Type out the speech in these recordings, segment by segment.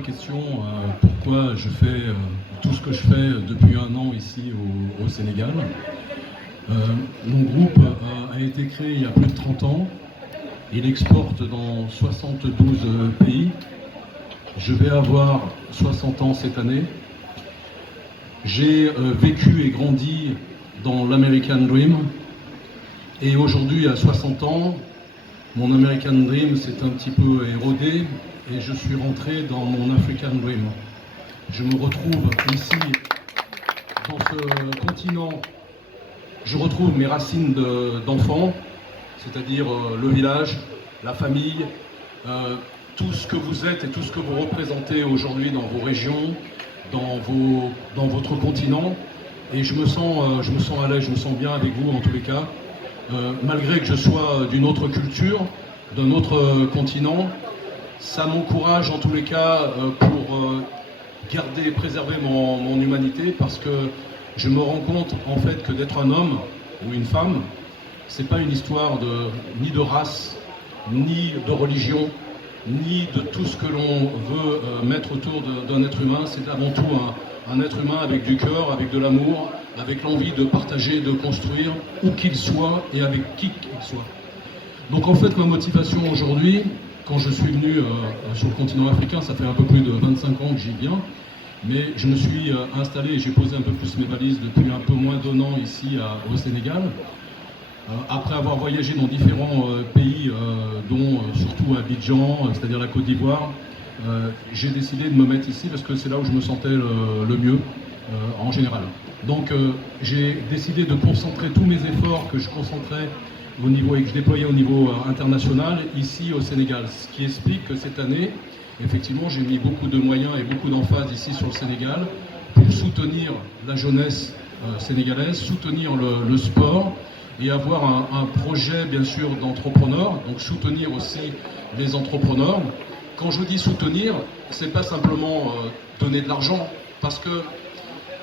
pas question pourquoi je fais tout ce que je fais depuis un an ici au Sénégal. Mon groupe a été créé il y a plus de 30 ans. Il exporte dans 72 pays. Je vais avoir 60 ans cette année. J'ai vécu et grandi dans l'American Dream. Et aujourd'hui, à 60 ans, mon American Dream s'est un petit peu érodé et je suis rentré dans mon African Dream. Je me retrouve ici, dans ce continent. Je retrouve mes racines d'enfant, c'est-à-dire le village, la famille, tout ce que vous êtes et tout ce que vous représentez aujourd'hui dans vos régions, dans votre continent. Et je me sens à l'aise, je me sens bien avec vous en tous les cas. Malgré que je sois d'une autre culture, d'un autre continent, ça m'encourage en tous les cas pour garder et préserver mon humanité, parce que je me rends compte en fait que d'être un homme ou une femme, c'est pas une histoire ni de race, ni de religion, ni de tout ce que l'on veut mettre autour d'un être humain. C'est avant tout un être humain avec du cœur, avec de l'amour, avec l'envie de partager, de construire, où qu'il soit et avec qui qu'il soit. Donc en fait, ma motivation aujourd'hui, quand je suis venu sur le continent africain, ça fait un peu plus de 25 ans que j'y viens, mais je me suis installé et j'ai posé un peu plus mes valises depuis un peu moins d'un an ici au Sénégal. Après avoir voyagé dans différents pays, dont surtout Abidjan, c'est-à-dire la Côte d'Ivoire, j'ai décidé de me mettre ici parce que c'est là où je me sentais le mieux en général. Donc j'ai décidé de concentrer tous mes efforts que je concentrais au niveau et que je déployais au niveau international ici au Sénégal. Ce qui explique que cette année, effectivement, j'ai mis beaucoup de moyens et beaucoup d'emphase ici sur le Sénégal pour soutenir la jeunesse sénégalaise, soutenir le sport et avoir un projet bien sûr d'entrepreneur, donc soutenir aussi les entrepreneurs. Quand je dis soutenir, c'est pas simplement donner de l'argent, parce que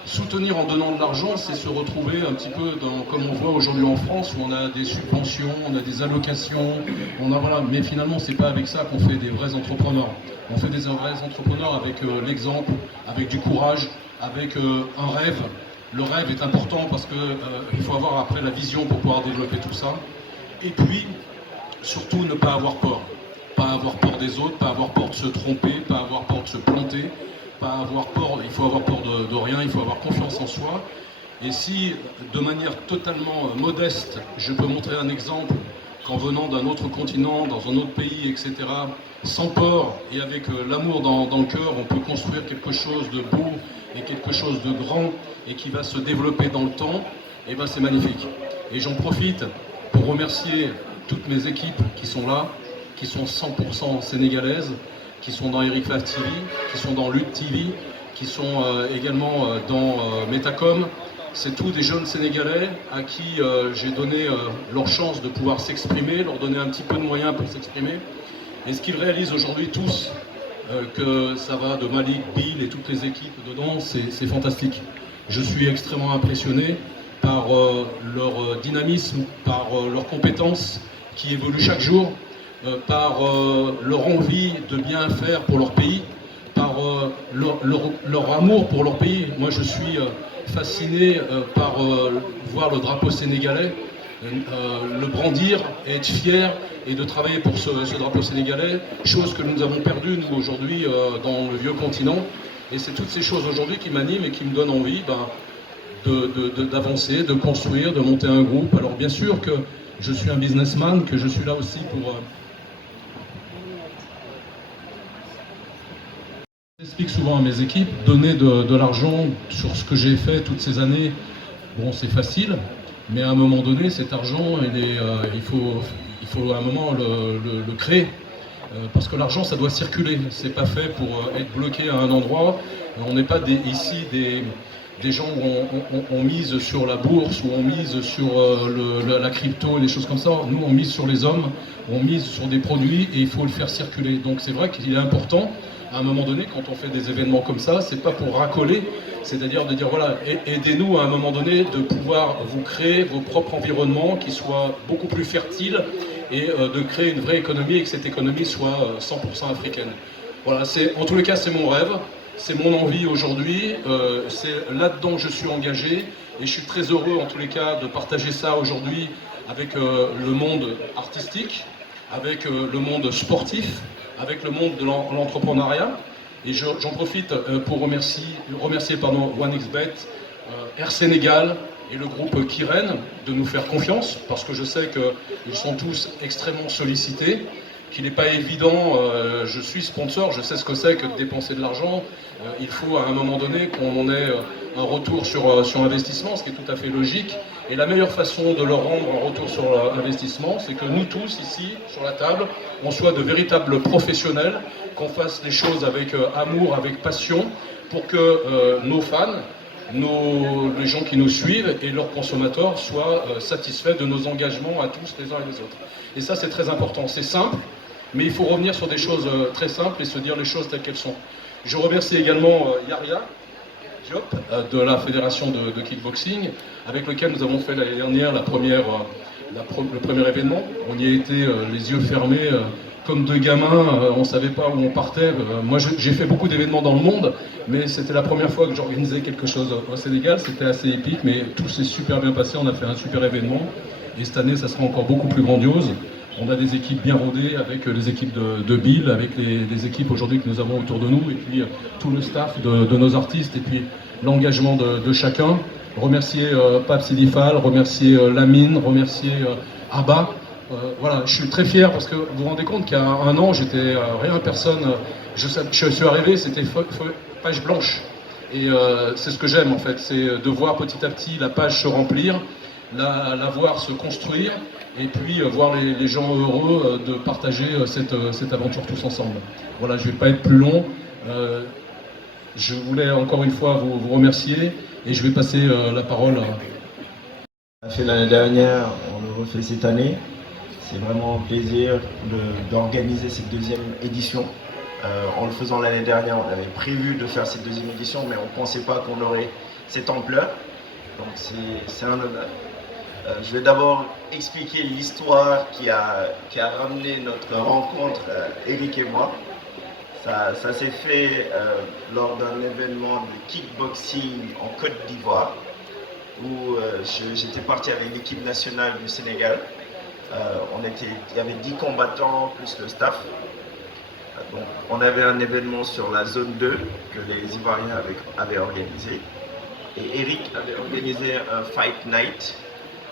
soutenir en donnant de l'argent, c'est se retrouver un petit peu comme on voit aujourd'hui en France, où on a des subventions, on a des allocations, voilà. Mais finalement, c'est pas avec ça qu'on fait des vrais entrepreneurs. On fait des vrais entrepreneurs avec l'exemple, avec du courage, avec un rêve. Le rêve est important parce qu'il faut avoir après la vision pour pouvoir développer tout ça. Et puis, surtout, ne pas avoir peur. Pas avoir peur des autres, pas avoir peur de se tromper, pas avoir peur de se planter. Pas avoir peur, il faut avoir peur de rien, il faut avoir confiance en soi. Et si, de manière totalement modeste, je peux montrer un exemple qu'en venant d'un autre continent, dans un autre pays, etc., sans peur et avec l'amour dans le cœur, on peut construire quelque chose de beau et quelque chose de grand et qui va se développer dans le temps, et ben c'est magnifique. Et j'en profite pour remercier toutes mes équipes qui sont là, qui sont 100% sénégalaises, qui sont dans Eric Fav TV, qui sont dans Lutte TV, qui sont également dans Metacom. C'est tous des jeunes Sénégalais à qui j'ai donné leur chance de pouvoir s'exprimer, leur donner un petit peu de moyens pour s'exprimer. Et ce qu'ils réalisent aujourd'hui tous, que ça va de Malik, Bill et toutes les équipes dedans, c'est fantastique. Je suis extrêmement impressionné par leur dynamisme, par leurs compétences qui évoluent chaque jour, par leur envie de bien faire pour leur pays, par leur amour pour leur pays. Moi je suis fasciné par voir le drapeau sénégalais, le brandir, et être fier et de travailler pour ce drapeau sénégalais, chose que nous avons perdue nous aujourd'hui dans le vieux continent. Et c'est toutes ces choses aujourd'hui qui m'animent et qui me donnent envie d'avancer, de construire, de monter un groupe. Alors bien sûr que je suis un businessman, que je suis là aussi pour... J'explique souvent à mes équipes, donner de l'argent sur ce que j'ai fait toutes ces années, bon c'est facile, mais à un moment donné cet argent il faut à un moment le créer, parce que l'argent ça doit circuler, c'est pas fait pour être bloqué à un endroit. On n'est pas ici des gens où on mise sur la bourse, où on mise sur la crypto et des choses comme ça. Nous on mise sur les hommes, on mise sur des produits et il faut le faire circuler. Donc c'est vrai qu'il est important à un moment donné, quand on fait des événements comme ça, c'est pas pour racoler, c'est-à-dire de dire voilà, aidez-nous à un moment donné de pouvoir vous créer vos propres environnements qui soient beaucoup plus fertiles et de créer une vraie économie et que cette économie soit 100% africaine. Voilà, en tous les cas, c'est mon rêve, c'est mon envie aujourd'hui, c'est là-dedans que je suis engagé et je suis très heureux en tous les cas de partager ça aujourd'hui avec le monde artistique, avec le monde sportif, avec le monde de l'entrepreneuriat. Et j'en profite pour remercier OneXBet, Air Sénégal et le groupe Kiren de nous faire confiance, parce que je sais qu'ils sont tous extrêmement sollicités, qu'il n'est pas évident, je suis sponsor, je sais ce que c'est que de dépenser de l'argent, il faut à un moment donné qu'on ait un retour sur investissement, ce qui est tout à fait logique, et la meilleure façon de leur rendre un retour sur investissement, c'est que nous tous ici, sur la table, on soit de véritables professionnels, qu'on fasse les choses avec amour, avec passion, pour que nos fans, les gens qui nous suivent et leurs consommateurs soient satisfaits de nos engagements à tous les uns et les autres. Et ça, c'est très important, c'est simple, mais il faut revenir sur des choses très simples et se dire les choses telles qu'elles sont. Je remercie également Yaria Diop de la Fédération de Kickboxing, avec lequel nous avons fait l'année dernière le premier événement. On y a été les yeux fermés, comme deux gamins, on ne savait pas où on partait. Moi, j'ai fait beaucoup d'événements dans le monde, mais c'était la première fois que j'organisais quelque chose au Sénégal. C'était assez épique, mais tout s'est super bien passé. On a fait un super événement. Et cette année, ça sera encore beaucoup plus grandiose. On a des équipes bien rodées avec les équipes de Bill, avec les équipes aujourd'hui que nous avons autour de nous, et puis tout le staff de nos artistes, et puis l'engagement de chacun. Remercier Pape Sidifal, remercier Lamine, remercier Abba. Voilà, je suis très fier parce que vous vous rendez compte qu'il y a un an, j'étais rien, personne. Je suis arrivé, c'était page blanche. Et c'est ce que j'aime en fait, c'est de voir petit à petit la page se remplir, la voir se construire, et puis voir les gens heureux de partager cette aventure tous ensemble. Voilà, je ne vais pas être plus long. Je voulais encore une fois vous remercier, et je vais passer la parole à... On a fait l'année dernière, on le refait cette année. C'est vraiment un plaisir d'organiser cette deuxième édition. En le faisant l'année dernière, on avait prévu de faire cette deuxième édition, mais on ne pensait pas qu'on aurait cette ampleur. Donc c'est un honneur. Je vais d'abord expliquer l'histoire qui a ramené notre rencontre, Eric et moi. Ça s'est fait lors d'un événement de kickboxing en Côte d'Ivoire, où j'étais parti avec l'équipe nationale du Sénégal. Il y avait 10 combattants plus le staff. Donc, on avait un événement sur la zone 2 que les Ivoiriens avaient organisé. Et Eric avait organisé un Fight Night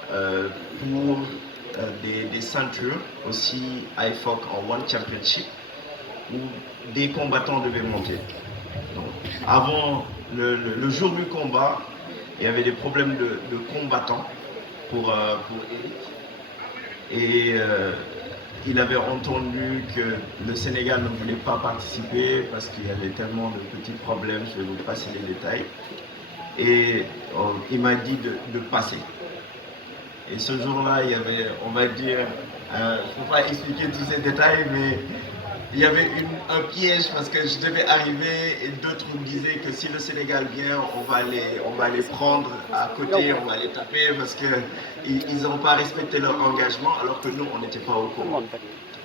pour des ceintures, aussi IFOC en One Championship, où des combattants devaient monter. Donc, avant le jour du combat, il y avait des problèmes de combattants pour Eric. Et il avait entendu que le Sénégal ne voulait pas participer parce qu'il y avait tellement de petits problèmes, je vais vous passer les détails. Et il m'a dit de passer. Et ce jour-là, il y avait, on va dire, je ne peux pas expliquer tous ces détails, mais il y avait un piège parce que je devais arriver et d'autres me disaient que si le Sénégal vient, on va les prendre à côté, on va les taper parce qu'ils n'ont pas respecté leur engagement alors que nous, on n'était pas au courant.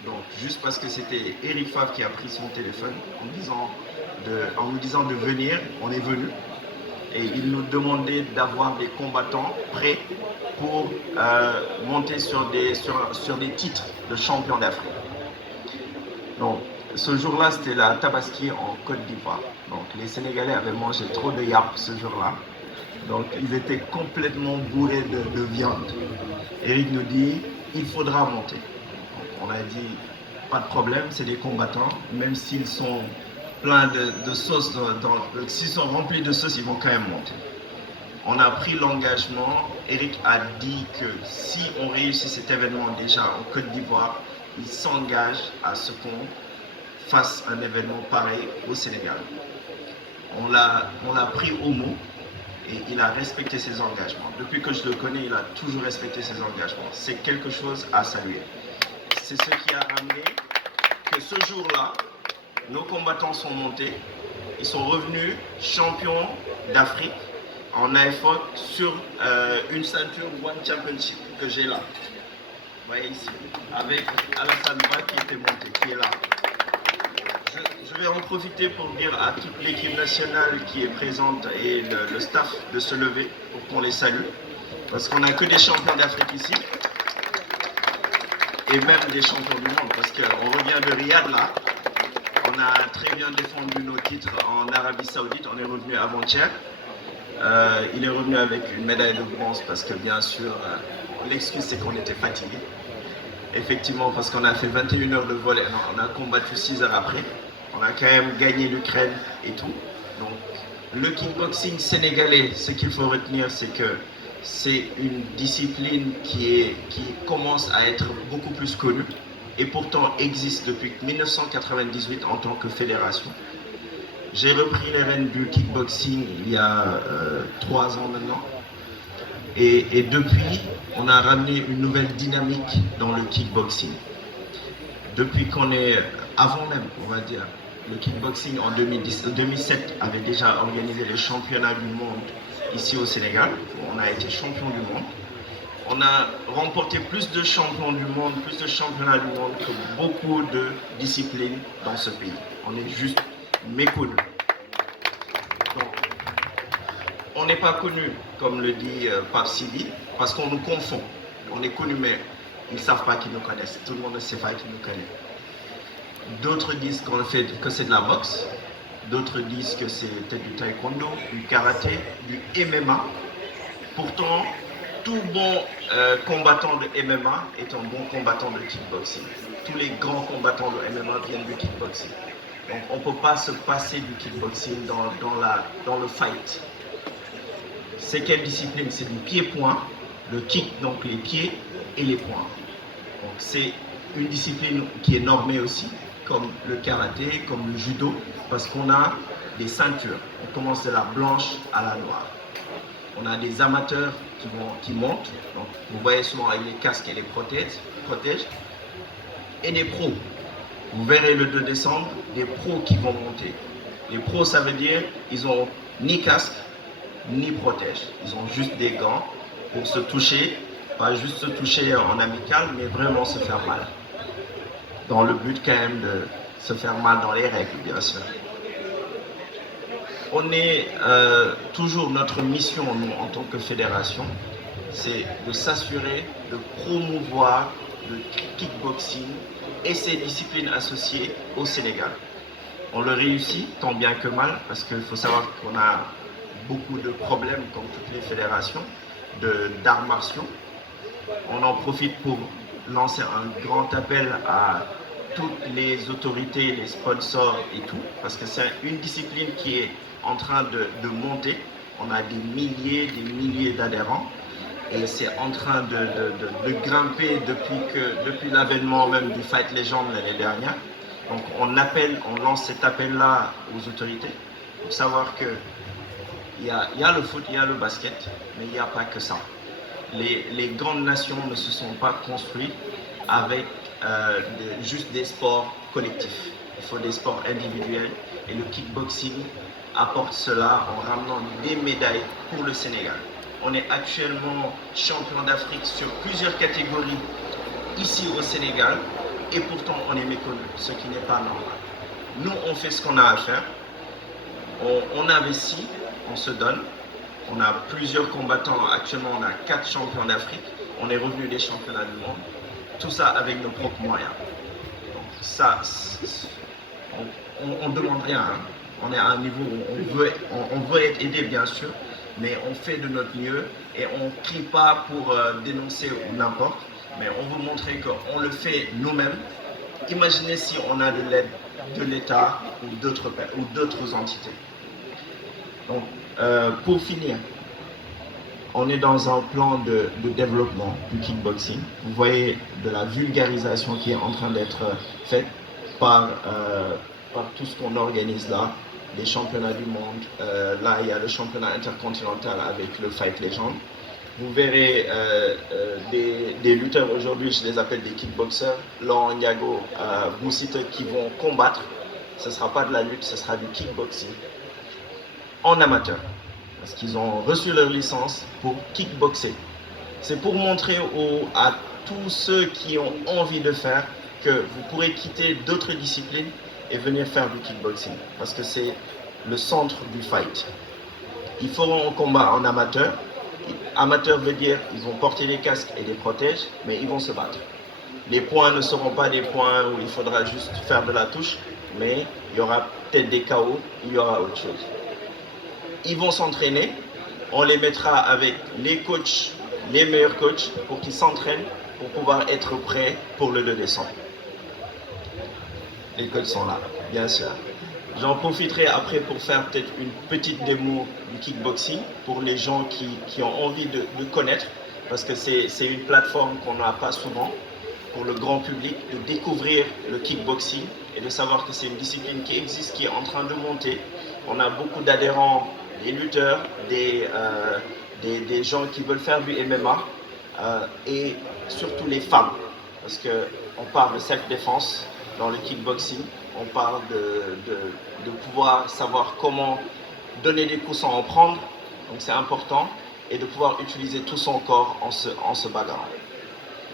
Donc, juste parce que c'était Eric Favre qui a pris son téléphone en nous disant de venir, on est venu. Et il nous demandait d'avoir des combattants prêts pour monter sur des titres de champion d'Afrique. Donc, ce jour-là, c'était la Tabaski en Côte d'Ivoire. Donc, les Sénégalais avaient mangé trop de yap ce jour-là. Donc, ils étaient complètement bourrés de viande. Eric nous dit, il faudra monter. Donc, on a dit, pas de problème, c'est des combattants, même s'ils sont pleins de sauce, s'ils sont remplis de sauce, ils vont quand même monter. On a pris l'engagement. Eric a dit que si on réussit cet événement déjà en Côte d'Ivoire, il s'engage à ce qu'on fasse un événement pareil au Sénégal. On l'a pris au mot et il a respecté ses engagements. Depuis que je le connais, il a toujours respecté ses engagements. C'est quelque chose à saluer. C'est ce qui a ramené que ce jour-là, nos combattants sont montés. Ils sont revenus champions d'Afrique en IFOC sur une ceinture One Championship que j'ai là. Vous voyez ici, avec Alassane Ba qui était monté, qui est là. Je vais profiter pour dire à toute l'équipe nationale qui est présente et le staff de se lever pour qu'on les salue. Parce qu'on n'a que des champions d'Afrique ici. Et même des champions du monde. Parce qu'on revient de Riyad là. On a très bien défendu nos titres en Arabie Saoudite. On est revenu avant-hier. Il est revenu avec une médaille de bronze parce que bien sûr, l'excuse c'est qu'on était fatigué. Effectivement, parce qu'on a fait 21 heures de vol et on a combattu 6 heures après. On a quand même gagné l'Ukraine et tout. Donc, le kickboxing sénégalais, ce qu'il faut retenir, c'est que c'est une discipline qui commence à être beaucoup plus connue et pourtant existe depuis 1998 en tant que fédération. J'ai repris les rênes du kickboxing il y a 3 ans maintenant. Et depuis, on a ramené une nouvelle dynamique dans le kickboxing. Depuis qu'on est, avant même, on va dire, le kickboxing en 2007 avait déjà organisé les championnats du monde ici au Sénégal. On a été champion du monde. On a remporté plus de champions du monde, plus de championnats du monde que beaucoup de disciplines dans ce pays. On est juste méconnus. Donc, on n'est pas connu, comme le dit Pape Sidi, parce qu'on nous confond. On est connu, mais ils ne savent pas qu'ils nous connaissent. Tout le monde ne sait pas qu'ils nous connaissent. D'autres disent qu'on fait que c'est de la boxe. D'autres disent que c'est peut-être du taekwondo, du karaté, du MMA. Pourtant, tout bon combattant de MMA est un bon combattant de kickboxing. Tous les grands combattants de MMA viennent du kickboxing. Donc on ne peut pas se passer du kickboxing dans le fight. C'est quelle discipline? C'est du pied-point, le kick, donc les pieds et les poings. Donc c'est une discipline qui est normée aussi, comme le karaté, comme le judo, parce qu'on a des ceintures. On commence de la blanche à la noire. On a des amateurs qui montent. Donc, vous voyez souvent avec les casques et les protèges. Et des pros. Vous verrez le 2 décembre, des pros qui vont monter. Les pros, ça veut dire ils n'ont ni casque, ni protège. Ils ont juste des gants pour se toucher. Pas juste se toucher en amical, mais vraiment se faire mal. Dans le but quand même de se faire mal dans les règles, bien sûr. On est toujours, notre mission, nous, en tant que fédération, c'est de s'assurer de promouvoir le kickboxing et ses disciplines associées au Sénégal. On le réussit tant bien que mal, parce qu'il faut savoir qu'on a beaucoup de problèmes, comme toutes les fédérations, d'arts martiaux. On en profite pour lancer un grand appel à toutes les autorités, les sponsors et tout, parce que c'est une discipline qui est en train de monter. On a des milliers d'adhérents et c'est en train de grimper depuis l'avènement même du Fight Legend l'année dernière. Donc on lance cet appel-là aux autorités pour savoir que il y a le foot, il y a le basket, mais il n'y a pas que ça. Les grandes nations ne se sont pas construites avec juste des sports collectifs. Il faut des sports individuels et le kickboxing apporte cela en ramenant des médailles pour le Sénégal. On est actuellement champion d'Afrique sur plusieurs catégories ici au Sénégal et pourtant on est méconnu, ce qui n'est pas normal. Nous, on fait ce qu'on a à faire, on investit, on se donne. On a plusieurs combattants, actuellement on a 4 champions d'Afrique, on est revenu des championnats du monde, tout ça avec nos propres moyens. Donc ça, on ne demande rien, hein. On est à un niveau où on veut être aidé bien sûr, mais on fait de notre mieux et on ne crie pas pour dénoncer ou n'importe, mais on veut montrer qu'on le fait nous-mêmes. Imaginez si on a de l'aide de l'État ou d'autres entités. Donc, pour finir, on est dans un plan de développement du kickboxing. Vous voyez de la vulgarisation qui est en train d'être faite par tout ce qu'on organise là, les championnats du monde. Là, il y a le championnat intercontinental avec le Fight Legend. Vous verrez des lutteurs aujourd'hui, je les appelle des kickboxers, Laurent Ndiago, Boussite, qui vont combattre. Ce ne sera pas de la lutte, ce sera du kickboxing en amateur, parce qu'ils ont reçu leur licence pour kickboxer. C'est pour montrer à tous ceux qui ont envie de faire que vous pourrez quitter d'autres disciplines et venir faire du kickboxing parce que c'est le centre du fight. Ils feront un combat en amateur. Amateur veut dire ils vont porter des casques et des protèges, mais ils vont se battre. Les points ne seront pas des points où il faudra juste faire de la touche, mais il y aura peut-être des KO, il y aura autre chose. Ils vont s'entraîner, on les mettra avec les coachs, les meilleurs coachs, pour qu'ils s'entraînent, pour pouvoir être prêts pour le 2 décembre. Les coachs sont là, bien sûr. J'en profiterai après pour faire peut-être une petite démo du kickboxing pour les gens qui ont envie de connaître, parce que c'est une plateforme qu'on n'a pas souvent pour le grand public, de découvrir le kickboxing et de savoir que c'est une discipline qui existe, qui est en train de monter. On a beaucoup d'adhérents, des lutteurs, des gens qui veulent faire du MMA et surtout les femmes, parce qu'on parle de self-défense dans le kickboxing, on parle de pouvoir savoir comment donner des coups sans en prendre, donc c'est important, et de pouvoir utiliser tout son corps en se bagarrant,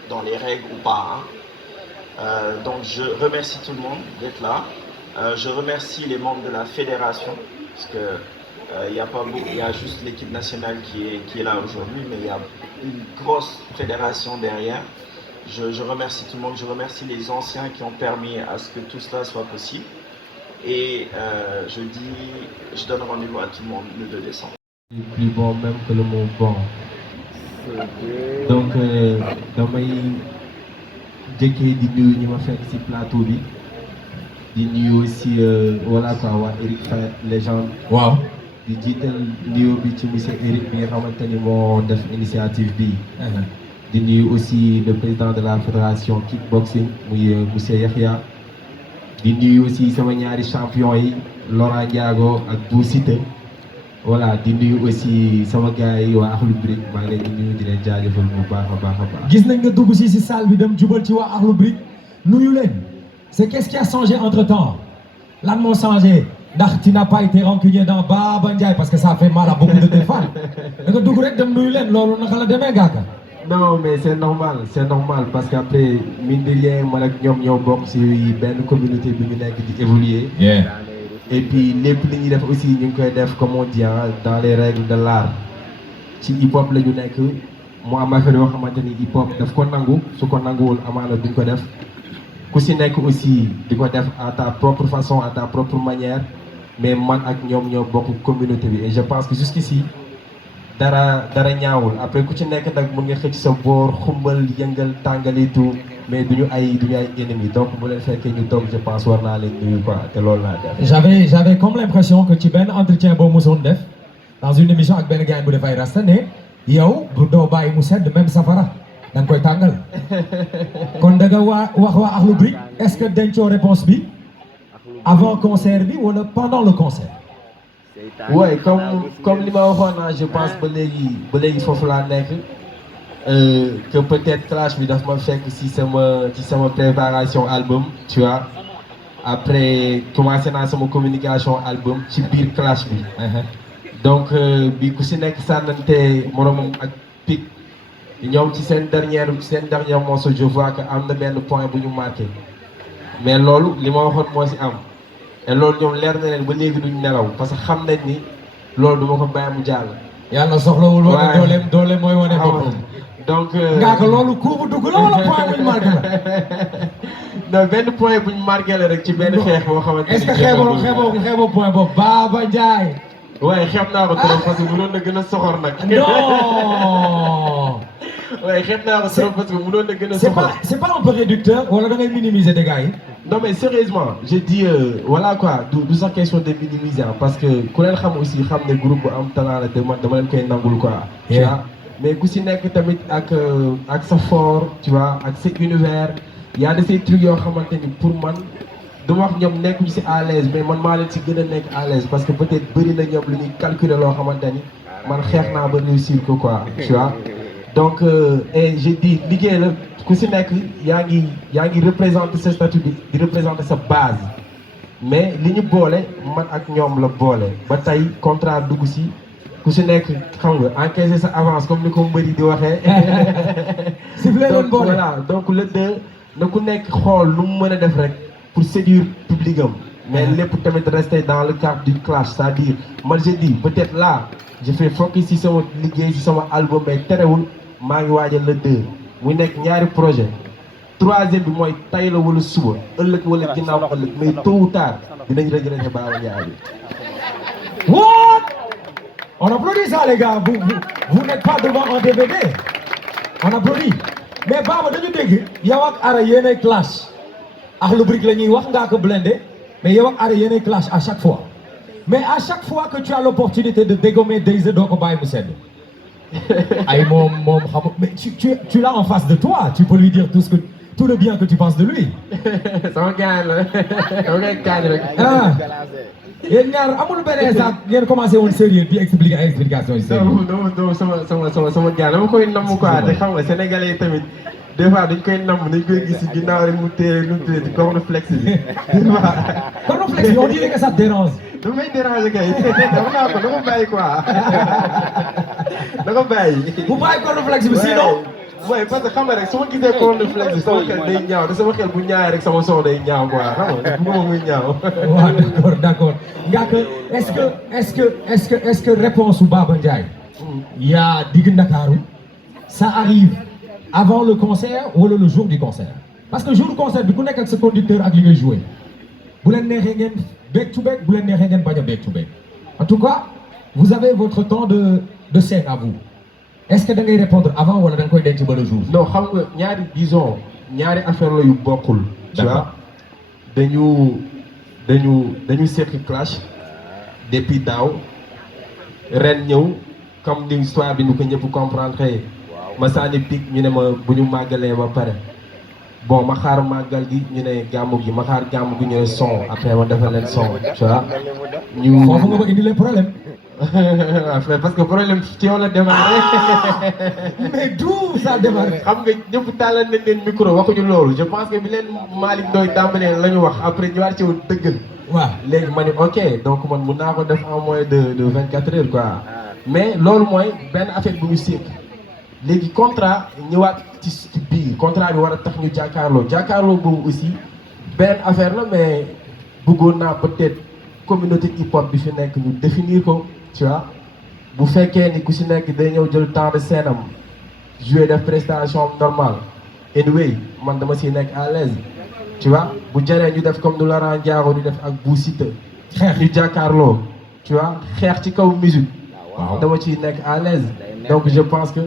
dans les règles ou pas. Donc je remercie tout le monde d'être là. Je remercie les membres de la fédération, parce que il y a juste l'équipe nationale qui est là aujourd'hui, mais il y a une grosse fédération derrière. Je remercie tout le monde, je remercie les anciens qui ont permis à ce que tout cela soit possible. Et je donne rendez-vous à tout le monde le 2 décembre. Plus bon même que le mot bon. Donc damay jëkkee di nuyu ñi ma fekk ci plateau bi di nuyu aussi voilà quoi waa Eric Faye légende. Waaw di jiital nuyoo bi ci monsieur Eric bi nga xamante ni moo def initiative bi. di nuyu aussi le président de la fédération kickboxing muy monsieur Yahya. di nuyu aussi sama ñaari champion yi Laurent Ndiago ak Bou Siteu. Voilà di nuyu aussi sama gars yi waa Akhlou Brick maa ngi leen di nuyu di leen jaajëfal bu baax a baax. gis nañ nga dugg si salle bi dem jubal ci waa Akhlou Brick nuyu leen c'est qu'est-ce qui a changé entre temps lan moo changé ndax tu n'as pas été rancunier dans Baba Ndiaye parce que ça fait mal à beaucoup de tes fans da nga dugg rek dem nuyu leen loolu naka la demee Gaka. Non mais c'est normal parce qu'après mine de rien man ak ñoom ñoo bokk ci benn communauté bi ñu nekk di évoluer. Et puis lépp li ñuy def aussi ñu ngi koy def comme on dit dans les règles de l'art ci hip hop la ñu nekk mu am affaire yoo xamante ni hip hop daf ko nangu su ko nanguwul amaana duñ ko def ku si nekk aussi di ko def à ta propre façon à ta propre manière mais man ak ñoom ñoo bokk communauté bi et je pense que jusqu'ici dara ñaawul après ku ci nekk nag mën nga xëcc sa boor xumbal yëngal tàngal et tout mais duñu ay ennemis donc bu leen fekkee ñu toog je pense war naa leen nuyu quoi te loolu laa def. j'avais comme l'impression que ci benn entretien boo mosoon def dans une émission ak benn gars bu def ay rasta ne yow bu doo bàyyi mu sedd même safara da nga koy tàngal kon da nga wax waa Akhlou Brick est-ce que dencoo réponse bi avant concert bi wala pendant le concert. Ouais comme li ma waxoon je pense ba léegi foofu laa nekk. Que peut-être clash bi daf ma fekk ci sama préparation album tu vois après commencé naa sama communication album ci biir clash bi donc bi ku ci nekk sànnante moromam ak pic ñoom ci seen dernier morceau je vois que am na benn point bu ñu marqué mais loolu li ma waxoon moo ci am et loolu ñoom leer na leen ba léegi duñ nelaw parce que xam nañ ni loolu duma ko bàyyi mu jàll. yàlla soxlawul wane doole mooy wane boppam. donc ngaa ko loolu coup bu dugg la wala point buñ marqué la. non benn point buñ marqué la rek ci benn xeex boo xamante ni. est-ce que xeeboo point boobu Baba Ndiaye. waaye xeeb naa ko trop parce que mënoon na gën a soxor nag. non. waaye xeeb naa ko trop parce que mënoon na gën a soxor. c'est pas un peu réducteur wala da ngay minimiser dégâts yi. non mais sérieusement je dis voilà quoi du sax question de minimiser parce que ku leen xam aussi xam ne groupe bu am talent la te man dama leen koy nangul quoi. tu vois mais ku si nekk tamit ak sa fort tu vois ak sa univers y a de ces trucs yoo xamante ni pour man du wax ñoom nekkuñu si à l'aise mais man maa leen si gën a nekk à l'aise parce que peut-être bëri na ñoom lu ñuy calculer loo xamante ni man xeex naa ba réussir ko quoi tu vois donc et je dis liggéey la ku si nekk yaa ngi représenter sa statut di représenter sa base mais li ñu boole man ak ñoom la boole ba tey contrat dugg si ku si nekk xam nga encaisser sa avance comme ni ko mbëri di waxee. donc voilà donc le deux na ku nekk xool lu mu mën a def rek pour séduire public am mais lépp tamit rester dans le cadre du clash, c'est-à-dire man j'ai dit peut-être là je fais focus si sama liggéey si sama album mais terewul maa ngi waajal le 2 mu nekk ñaari projet troisième bi mooy tay la wala suba ëllëg wala ginnaaw ëllëg mais tôt ou tard dinañ regretter Baba Ndiaye bi. What? On applaudit ça les gars, vous n'êtes pas devant un DVD. On applaudit. Mais Baba dañu dégg yow ak Ara yéenay clash. Akhlou Brick la ñuy wax ngaa ko blindé mais yow ak Ara yéenay clash à chaque fois. Mais à chaque fois que tu as l'opportunité de dégommer Dayz doo ko bàyyi mu sedd. Ay moom xam mais tu l'as en face de toi, tu peux lui dire tout le bien que tu penses de lui. sama gars la dama koy gaañ rek. Ah yéen ñaar amul benn instant ngeen commencé woon sérieux di expliquer ay explications yu sérieux. non sama gars dama koy namm quoi te xam nga sénégalais yi tamit des fois dañ koy namm dañ koy gis ginnaaw rek mu téye nu mu tuddati cornflakes bi. Cornflakes bi on dirait que ça te dérange. damay déranger kay dama naa ko dama bàyyi quoi dama bàyyi. bu bàyyi cornflakes bi sinon. waaye parce que xam nga rek su ma gisee cornflakes bi sama xel day ñaaw te sama xel bu ñaawee rek sama son day ñaaw quoi xam nga bëgguma muy ñaaw. waaw d'accord Ngaaka est-ce que réponse su Baba Ndiaye. yaa digg Ndakaaru ça arrive avant le concert wala le jour du concert. parce que jour du concert bi ku nekk ak sa conducteur ak li ngay joué bu leen neexee ngeen back to back bu leen neexee ngeen bañ a back to back en tout cas vous avez votre temps de scène à vous. est-ce que da ngay répondre avant wala da nga koy denc ba le jour. non xam nga ñaari affaire la yu bokkul. tu vois dañu seqi clash depuis daaw ren ñëw comme ni histoire bi nu ko ñëpp comprendre ma sànni pic ñu ne ma bu ñu màggalee ba pare bon ma xaar màggal gi ñu ne gàmmu gi ma xaar gàmmu gi ñu ne son après ma defal leen son tu vois. ñu foofu nga ma indi les problèmes. parce que problème ci yow la démarré. mais d'où ça démarré. xam nga ñëpp tàllal nañ leen micro waxuñu loolu je pense que bi leen Malick Ndoye tàmbalee la ñu wax après ñu war ci woon dëggal. waaw léegi ma ne ok donc man mun naa ko def en moins de 24 heures quoi. mais loolu mooy benn affaire bu ñu séq léegi contrat ñëwaat ci biir contrat bi war a tax ñu jàkkaarloo boobu aussi benn affaire la mais bëggoon naa peut-être communauté hip hop bi fi nekk ñu définir ko. tu vois bu fekkee ni ku si nekk day ñëw jël temps de scène am jouer def prestation normale anyway man dama siy nekk à l'aise tu vois bu jaree ñu def comme nu Laurent Ndiago di def ak Bou Siteu xeex ñu jàkkaarloo tu vois xeex ci kaw musique dama ciy nekk à l'aise donc je pense que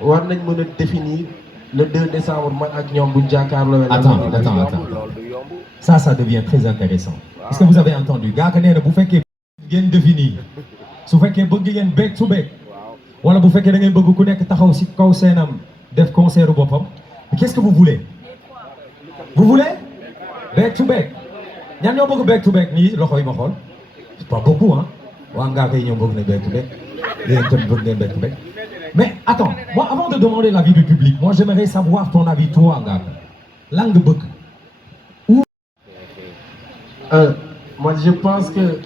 war nañ mën a définir le 2 décembre man ak ñoom buñ jàkkaarloo. attends ça devient très intéressant est-ce que vous avez entendu Ngaaka nee na bu fekkee ngeen définir su fekkee bëgg ngeen back to back wala bu fekkee da ngeen bëgg ku nekk taxaw si kaw seenam def concert boppam qu'est-ce que vous voulez back to back ñan ñoo bëgg back to back nii loxo yi ma xool c'est pas beaucoup hein waa Ngaaka yi ñoom bëgg nañ back to back yéen tamit bëgg ngeen back to back mais attends moi avant de demander l'avis du public moi j'aimerais savoir ton avis toi Ngaaka lan nga bëgg moi je pense que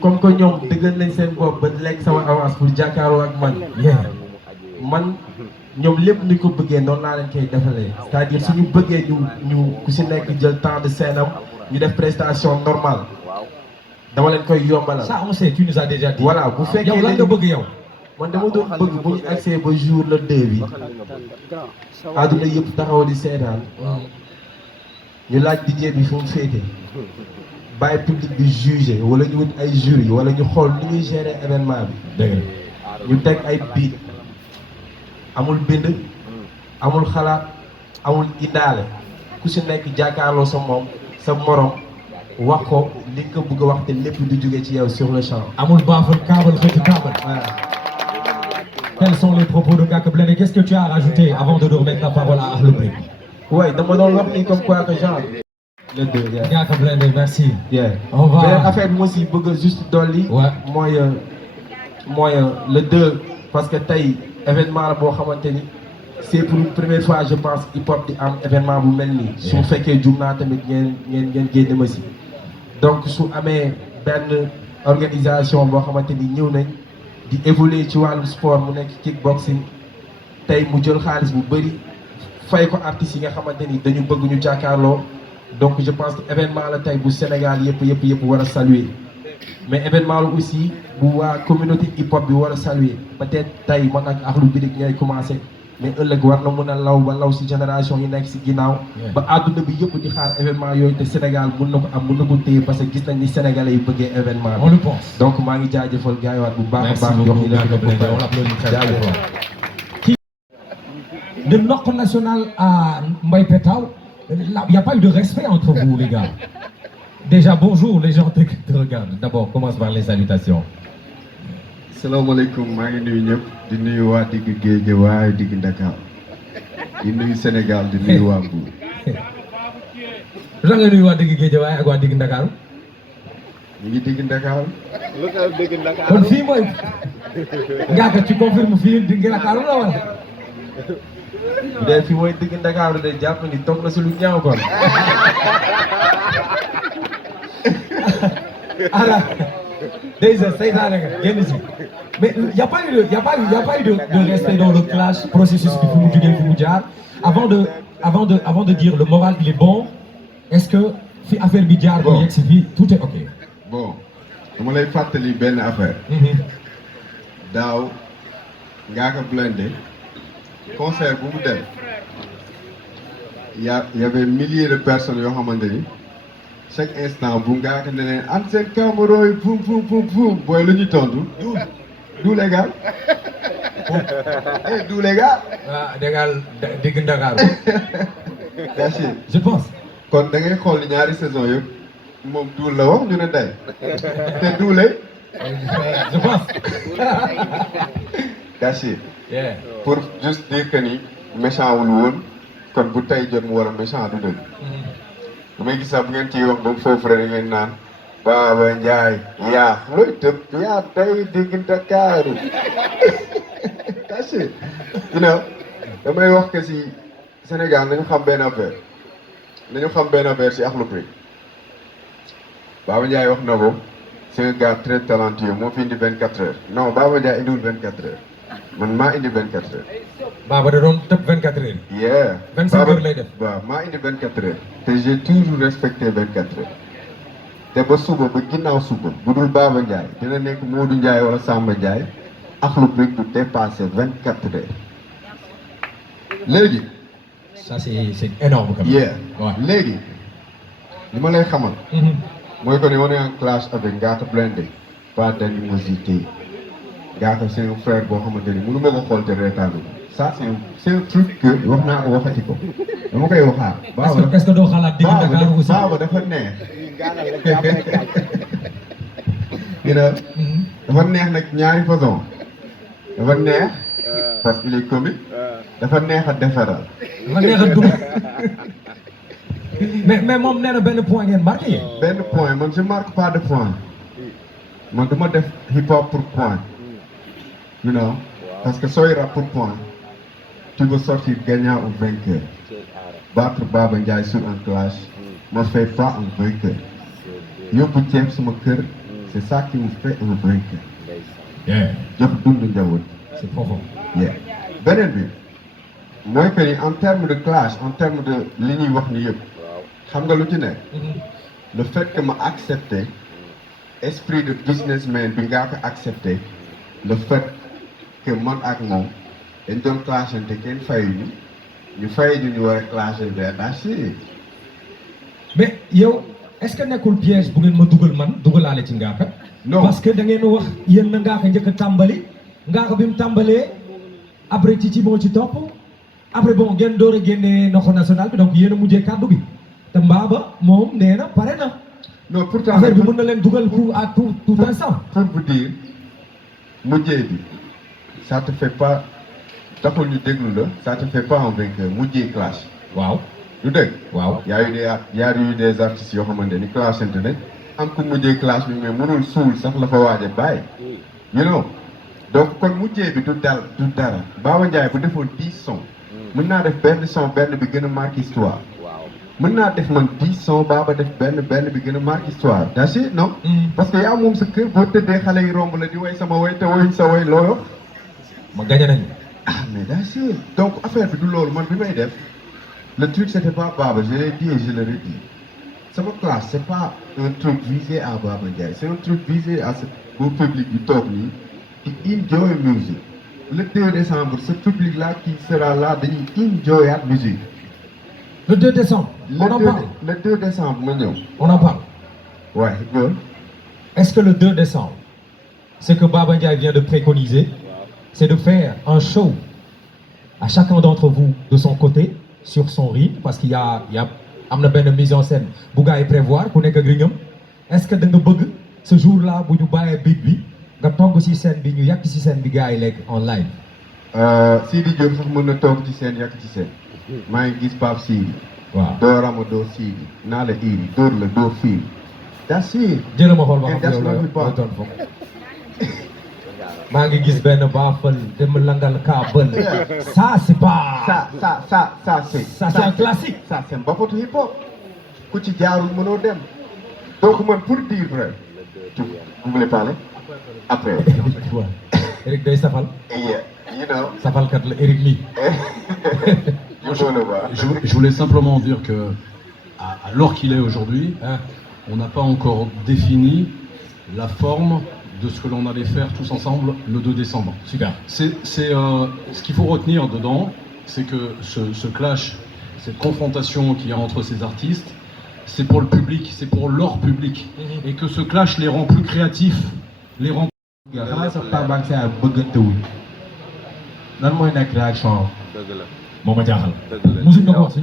comme que ñoom dëggal nañ seen bopp ba lekk sama avance pour jàkkaarloo ak man ñoom lépp ni ko bëggee noonu laa leen koy defalee c'est-à-dire suñu bëggee ñu ku si nekk jël temps de scène am ñu def prestation normale dama leen koy yombalal. ça on sait tu nous as déjà dit. voilà bu fekkee yow lan nga bëgg yow. man dama doon bëgg bu ñu accès ba jour le 2 bi àdduna yëpp taxaw di seetaan ñu laaj DJ bi fu mu féete bàyyi public bi jugé wala ñu wut ay jury wala ñu xool ni ñuy gérer événement bi. dëgg ñu teg ay beat amul bind amul xalaat amul indaale ku si nekk jàkkaarloo sa morom wax ko li nga bëgg a wax te lépp du jóge ci yow sur le champ. amul baafal kaabal xëcc kaabal. Quels sont les propos de Ngaaka Blindé? Qu'est-ce que tu as rajouté avant de remettre la parole à Akhlou Brick? Ouais, dama doon wax ni comme quoi que genre. Le 2, yeah. Ngaaka Blindé, merci. Yeah. On va. beneen affaire bi moo si bëgg juste dolli. Ouais. mooy le 2 parce que tey événement la boo xamante ni c'est pour une première fois je pense hip hop di am événement bu mel nii. su fekkee jum naa tamit ngeen génne ma si. donc su amee benn organisation boo xamante ni ñëw nañ di évoluer ci wàllum sport mu nekk kickboxing tey mu jël xaalis bu bëri fay ko artistes yi nga xamante ni dañu bëgg ñu jàkkaarloo donc je pense que événement la tey bu Sénégal yëpp war a saluer mais événement la aussi bu waa communauté hip hop bi war a saluer peut-être tey man ak Akhlou Brick ñooy commencé mais ëllëg war na mën a law ba law si génération yi nekk si ginnaaw ba àdduna bi yëpp di xaar événement yooyu te Sénégal mën na ko am mën na ko téye parce que gis nañ ni Sénégalais yi bëggee événement On le pense. donc maa ngi jaajëfal gars yi waat bu baax a Merci baax beaucoup, jox ñu leen Ngaaka Blindé. On l'applaudit très très fort. De Nord National à Mbaye Pétaw, il n'y a pas eu de respect entre vous, les gars. Déjà, bonjour, les gens te regardent. D'abord, commence par les salutations. salaamaaleykum maa ngi nuyu ñëpp di nuyu waa digg Guédiawaye digg Dakar di nuyu Sénégal di nuyu waa Mbour. lu tax nga nuyu waa digg Guédiawaye ak waa digg Ndakaaru. ñu ngi digg Dakar. kon fii mooy Ngaaka tu confirmes fii digg Ndakaaru la wala. bu dee fii mooy digg Ndakaaru de jàpp ni toog na si lu ñaaw kon Alors, déjà, c'est ça, les gars. Viens ici. Mais il n'y a pas eu de respect dans le clash, processus du Fumudjar. Avant de dire le moral, il est bon. Est-ce que, si affaire Bidjar, Bon. tout est OK? bon dama lay fàttali benn affaire daaw Ngaaka Blindé concert bu mu dem y avait milliers de personnes yoo xamante ni chaque instant bu Ngaaka ne leen am seen caméra yi pum pum pum pum booy lu ñu tontu du légal du légal Ah, dégal, digg Ndakaaru. Dachi Je pense. kon da ngay xool ñaari saison yëpp moom duul la wax ñu ne day te duule Je pense. Dachi Yeah. pour juste dire que ni méchant wul woon kon bu tey jot mu war a méchant du dëgg damay gis sax bu ngeen ciy wax ba foofu rek ngeen naan Baba Ndiaye yaa looy tëb yaa tey digg Ndakaaru Dachi you know damay wax que si Sénégal nañu xam benn affaire si Akhlou Brick Baba Ndiaye wax na ko c'est un gars très talentueux moo fi indi 24 heures non Baba Ndiaye indiwul 24 heures man maa indi 24 heures. Baba da doon tëb 24 heures. yeah 25 heures lay def. waaw maa indi 24 heures. te j'ai toujours respecté 24 heures. te ba suba ba ginnaaw suba bu dul Baba Ndiaye dina nekk Modou Ndiaye wala Samba Ndiaye Akhlou Brick du dépassé 24 heures. léegi. Ça c'est énorme quand même. yeah Ouais. léegi li ma lay xamal. mooy que ni on est en clash avec Ngaaka Blindé pas d'animosité Ngaaka c'est un frère boo xamante ni mënu ma ko xool te reetaanu ça c'est un truc que wax naa ko waxati ko dama koy waxaat. Est-ce que doo xalaat digg Ndakaaru aussi? Baba dafa neex. you know dafa neex nag ñaari façon dafa neex parce qu'il est comique dafa neex a defaral. dafa neex a dugg. mais moom nee na benn point ngeen marqué. benn point man je marque pas de point man du ma def hip hop pour point you know parce que sooy rap pour point tu veux sortir gagnant ou vainqueur battre Baba Ndiaye sur un clash me fait pas un vainqueur yóbbu ceeb suma kër c'est ça qui me fait un vainqueur Yeah. jox dund njaboot C'est profond. yeah beneen bi mooy que ni en terme de clash en terme de li ñuy wax ni yëpp xam nga lu ci nekk le fait que ma accepté esprit de businessman bi ngaa ko accepté le fait que man ak moom dañ doon clashante kenn fayu ñu fay ñu war a clashante Dachi. mais yow est-ce que nekkul piège bu ngeen ma dugal man dugalaale ci Ngaaka. Non. parce que da ngeen wax yéen na Ngaaka njëkk a tàmbali Ngaaka bi mu tàmbalee après ci moo ci topp après bon ngeen door a génne noxo national bi donc yéen a mujjee kàddu bi te Mbaba moom nee na pare na. non pourtant affaire bi mën na leen dugal pour à tout instant. pour vous dire mujjee bi ça te fait pas taxul ñu déglu la ça te fait pas un vainqueur mujjee clash waaw du dëgg. waaw. y a eu des artistes yoo xamante ni clashante nañ am ku mujjee clash bi mais mënul suul sax la fa waaj a bàyyi. you know donc kon mujjee bi du dara Baba Ndiaye bu defoon 10 sons mën naa def benn son benn bi gën a marqué histoire mën naa def man 10 sons Baba def benn bi gën a marqué histoire Dachi non parce que yaa moom sa kër boo tëddee xale yi romb la di way sama way te woyuñ sa way loo wax ma gañe nañu. ah mais Dachi donc affaire bi du loolu man bi may def le truc c'était pas Baba je l'ai dit et je le redis sama classe c'est pas un truc visé à Baba Ndiaye c'est un truc visé à ce au public du toog nii qui enjoy music. Le 2 décembre ce public là qui sera là dañuy enjoy at musique. Le 2 décembre, on en parle. Le 2 décembre ma ñëw. On en parle. Ouais, bon. Est-ce que le 2 décembre, ce que Baba Ndiaye vient de préconiser, c'est de faire un show à chacun d'entre vous de son côté, sur son rythme, parce qu'il y a am na benn mise en scène bu gars yi prévoir ku nekk ak riñam. Est-ce que da nga bëgg ce jour-là bu ñu bàyyee beat bi nga togg ci scène bi ñu yàq ci scène bi gars yi lekk en live? Sidi Diop sax mën na toog ci seen yàq ci seen. maa ngi gis Pape Sidi. waaw doo rama doo Sidi naa la iri dóor la doo fiir. that's it. jërë ma xool ba And xam that's yow not la hip hop. toon foofu. maa ngi gis benn baafal dem langal kaabal. Ça c'est pas. Ça c'est un classique. Ça c'est mbapatu hip hop. ku ci jaarul mënoo dem. donc man pour dire vrai. vous voulez parler? Après. Eric day safal. Yeah, you know. Safalkat la Eric mi. Je voulais simplement dire que, à l'heure qu'il est aujourd'hui, on n'a pas encore défini la forme de ce que l'on allait faire tous ensemble le 2 décembre. Super. Ce qu'il faut retenir dedans, c'est que ce clash, cette confrontation qu'il y a entre ces artistes, c'est pour le public, c'est pour leur public. Et que ce clash les rend plus créatifs, les rend... xanaa sax Pape ak Saya bëggantewuñ lan mooy nekk réaction am. moo ma jaaxal. musuñ na ko wax